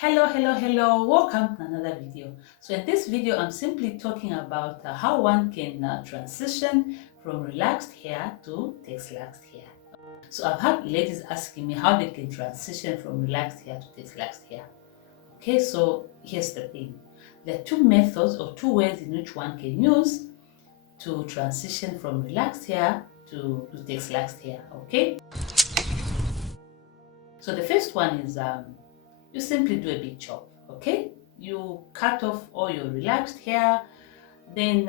Hello, welcome to another video. So in this video I'm simply talking about how one can transition from relaxed hair to Texlaxed hair. So I've had ladies asking me how they can transition from relaxed hair to Texlaxed hair. Okay, so here's the thing. There are two methods or two ways in which one can use to transition from relaxed hair to Texlaxed hair. Okay, so the first one is you simply do a big chop. Okay, you cut off all your relaxed hair, then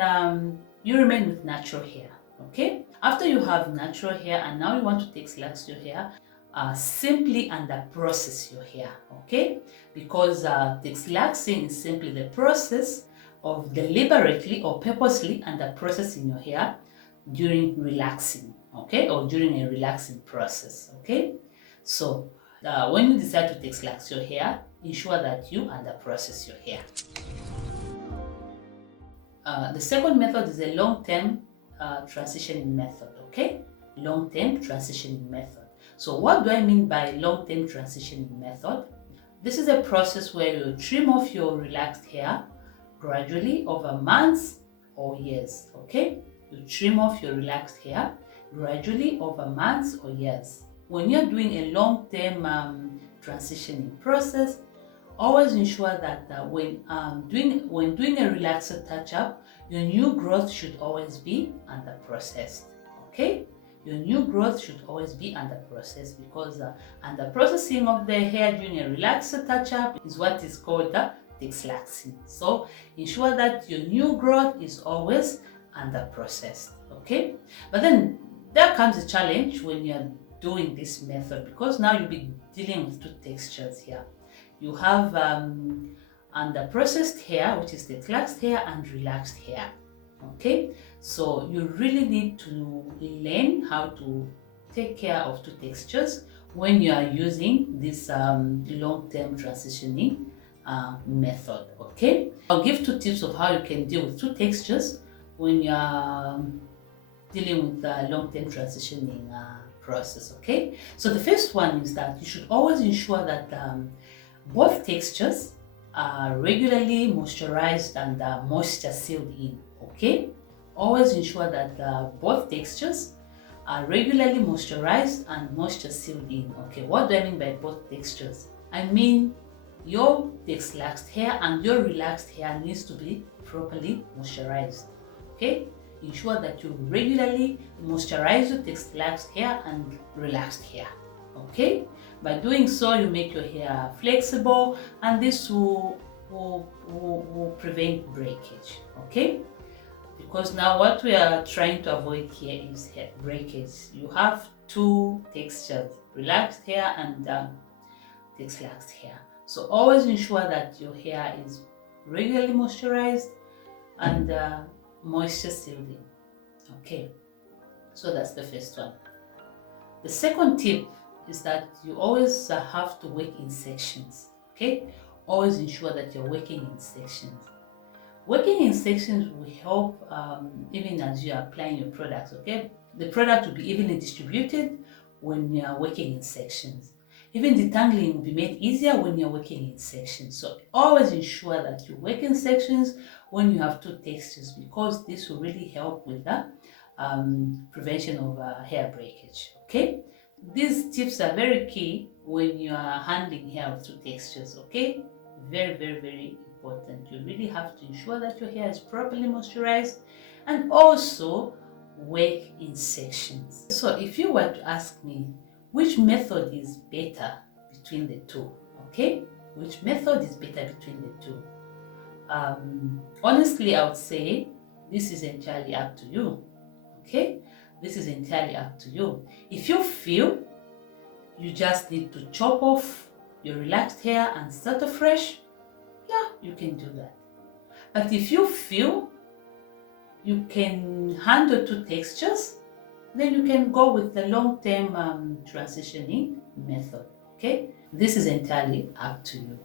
you remain with natural hair. Okay, after you have natural hair and now you want to Texlax your hair, simply under process your hair. Okay, because Texlaxing is simply the process of deliberately or purposely under processing your hair during relaxing, okay, or during a relaxing process. Okay, so when you decide to Texlax your hair, ensure that you under process your hair. The second method is a long-term transitioning method. Okay, long-term transitioning method. So what do I mean by long-term transitioning method? This is a process where you trim off your relaxed hair gradually over months or years. Okay, you trim off your relaxed hair gradually over months or years. When you're doing a long-term transitioning process, always ensure that when doing a relaxer touch-up, your new growth should always be under processed. Okay, your new growth should always be under process because under processing of the hair during a relaxer touch-up is what is called the Texlaxing. So ensure that your new growth is always under processed. Okay, but then there comes a challenge when you're doing this method, because now you'll be dealing with two textures here. You have under processed hair, which is the Texlaxed hair, and relaxed hair. Okay, so you really need to learn how to take care of two textures when you are using this long-term transitioning method. Okay, I'll give two tips of how you can deal with two textures when you are dealing with the long-term transitioning process. Okay, so the first one is that you should always ensure that both textures are regularly moisturized and moisture sealed in. Okay, always ensure that both textures are regularly moisturized and moisture sealed in. Okay, what do I mean by both textures? I mean your Texlaxed hair and your relaxed hair needs to be properly moisturized. Okay, ensure that you regularly moisturize your Texlaxed hair and relaxed hair. Okay, by doing so you make your hair flexible, and this will prevent breakage. Okay, because now what we are trying to avoid here is hair breakage. You have two textures, relaxed hair and Texlaxed hair. So always ensure that your hair is regularly moisturized and moisture sealed in. Okay, so that's the first one. The second tip is that you always have to work in sections. Okay, always ensure that you're working in sections. Working in sections will help even as you are applying your products. Okay, the product will be evenly distributed when you are working in sections. Even detangling will be made easier when you're working in sections. So always ensure that you work in sections when you have two textures, because this will really help with the prevention of hair breakage. Okay, these tips are very key when you are handling hair with two textures. Okay, very important. You really have to ensure that your hair is properly moisturized and also work in sections. So if you were to ask me which method is better between the two, okay, which method is better between the two, honestly I would say this is entirely up to you. Okay, this is entirely up to you. If you feel you just need to chop off your relaxed hair and start afresh, yeah, you can do that. But if you feel you can handle two textures, then you can go with the long-term transitioning method. Okay, this is entirely up to you.